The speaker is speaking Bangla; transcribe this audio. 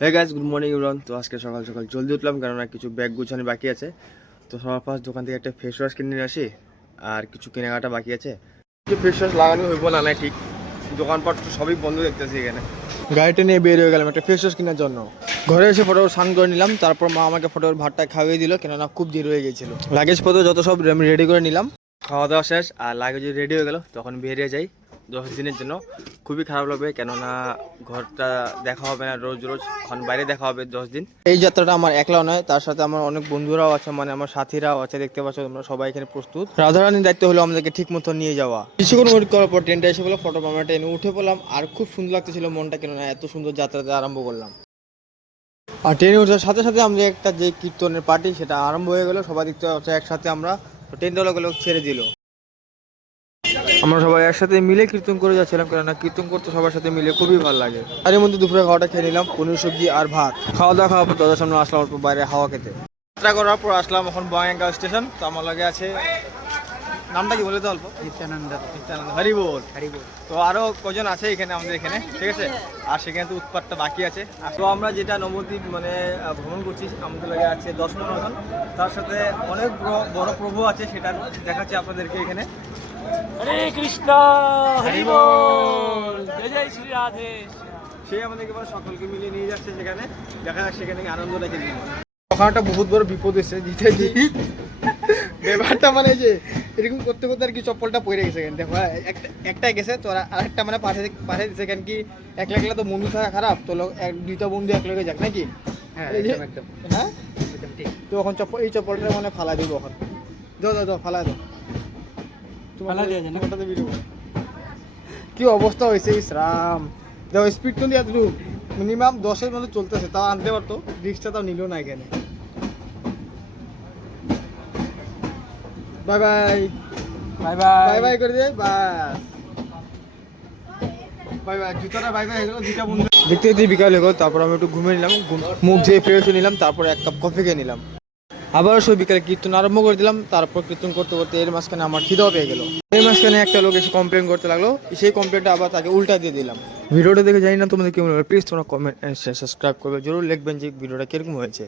হে গাইস, গুড মর্নিং ইউরন। তো আজকে সকাল সকাল জলদি উঠলাম, কেননা কিছু ব্যাগ গুছানো বাকি আছে। তো সবার ফার্স্ট দোকান থেকে একটা ফেস ওয়াশ কিনে নিয়ে আসি, আর কিছু কেনাকাটা বাকি আছে। ফেস ওয়াশ লাগানো হইব না না ঠিক, দোকানপাট তো সবই বন্ধ দেখতেছি এখানে। গাড়িটা নিয়ে বের হয়ে গেলাম একটা ফেস ওয়াশ কেনার জন্য। ঘরে এসে ফটো স্নান করে নিলাম, তারপর মা আমাকে ফটোর ভাতটা খাইয়ে দিল, কেননা খুব দেরি হয়ে গেছিল। লাগেজ পত্র যত সব আমি রেডি করে নিলাম, খাওয়া দাওয়া শেষ আর লাগেজ রেডি হয়ে গেল। তখন বেরিয়ে যাই 10 দিনের জন্য। খুবই খারাপ লাগবে, কেননা ঘরটা দেখা হবে না রোজ রোজ, এখন বাইরে দেখা হবে 10 দিন। এই যাত্রাটা আমার একলা নয়, তার সাথে আমার অনেক বন্ধুরাও আছে, মানে আমার সাথীরাও আছে। দেখতে পাচ্ছ তোমরা সবাই এখানে প্রস্তুত। রাধারানীর দায়িত্ব হলো আমাদেরকে ঠিক মতো নিয়ে যাওয়া। কিছুক্ষণ ওয়েট করার পর ট্রেনটা এসে গেলো, ফটো আমরা ট্রেনে উঠে পড়লাম। আর খুব সুন্দর লাগতেছিল মনটা, কেননা এত সুন্দর যাত্রাতে আরম্ভ করলাম। আর ট্রেনে ওঠার সাথে সাথে আমাদের একটা যে কীর্তনের পার্টি সেটা আরম্ভ হয়ে গেলো। সবাই দেখতে পাচ্ছে একসাথে আমরা। ট্রেনটা লোক ছেড়ে দিল, আমরা সবাই একসাথে মিলে কীর্তন করে যাচ্ছিলাম, কেননা কীর্তন করতে সবার সাথে মিলে খুবই ভালো লাগে। তার মধ্যে দুপুরে খাওয়াটা খেয়ে নিলাম, পনির সবজি আর ভাত। খাওয়া দাওয়া খাওয়ার পর দরজার সামনে আসলাম অল্প বাইরে হাওয়া খেতে। যাত্রা করার পর আসলাম এখন বয়াঙ্গা স্টেশন। তো আমার লাগে আছে, নামটা কি বলে তো অল্প, নিত্যানন্দ। হরিবোল হরিবোল। তো আরো কজন আছে এখানে আমাদের এখানে, ঠিক আছে। আর সেখানে তো উৎপাতটা বাকি আছে। তো আমরা যেটা নবদ্বীপ মানে ভ্রমণ করছি, আমাদের লাগে আছে 10-15 জন। তার সাথে অনেক বড় প্রভু আছে, সেটা দেখাচ্ছি আপনাদেরকে এখানে। হরে কৃষ্ণ হরি বল, জয় জয় শ্রী রাধে। সে আমাদেরকে সকলকে মিলে নিয়ে যাচ্ছে সেখানে, দেখা যাক সেখানে আনন্দটা কি। ওখানে একটা বহুত বড় বিপদ এসেছে, জিতেছি ব্যাপারটা মানে যে এরকম করতে করতে আর কি চপ্পলটা পড়ে গেছে। দেখো একটাই গেছে, তো আরেকটা মানে পাঠিয়ে দিচ্ছে। কেন কি একলা একলা তো বন্ধু থাকা খারাপ, তো দুইটা বন্ধু এক লগে যাক নাকি। হ্যাঁ, তো এখন এই চপ্পলটা মানে ফালা দিব এখন। দাও ফালা দাও। কি অবস্থা হয়েছে ইসরাম, দেখো স্পিড তো দিয়ে মিনিমাম 10-এর মধ্যে চলতেছে, তাও আনতে পারতো। রিক্সটা তাও নিল না এখানে। Bye bye bye bye bye bye করে দে, বাস বাই বাই। জুতাটা বাই বাই হয়ে গেল, দুইটা বন্ধু দেখতে দেখতে বিকাল হয়ে গেল। তারপর আমি একটু ঘুমে নিলাম, মুখ ধুয়ে ফ্রেশ হয়ে নিলাম, তারপর এক কাপ কফি খেয়ে নিলাম। আবারও সেই বিকালে কীর্তন আরম্ভ করে দিলাম। তারপর কীর্তন করতে করতে এর মাঝখানে আমার খিদাও পেয়ে গেল। এই মাঝখানে একটা লোক এসে কমপ্লেন করতে লাগলো, সেই কমপ্লেনটা আবার তাকে উল্টা দিয়ে দিলাম। ভিডিওটা দেখে জানি না তোমাদের কেমন লাগবে, প্লিজ তোমরা কমেন্ট এন্ড সাবস্ক্রাইব করবে, জরুর লিখবেন যে ভিডিওটা কিরকম হয়েছে।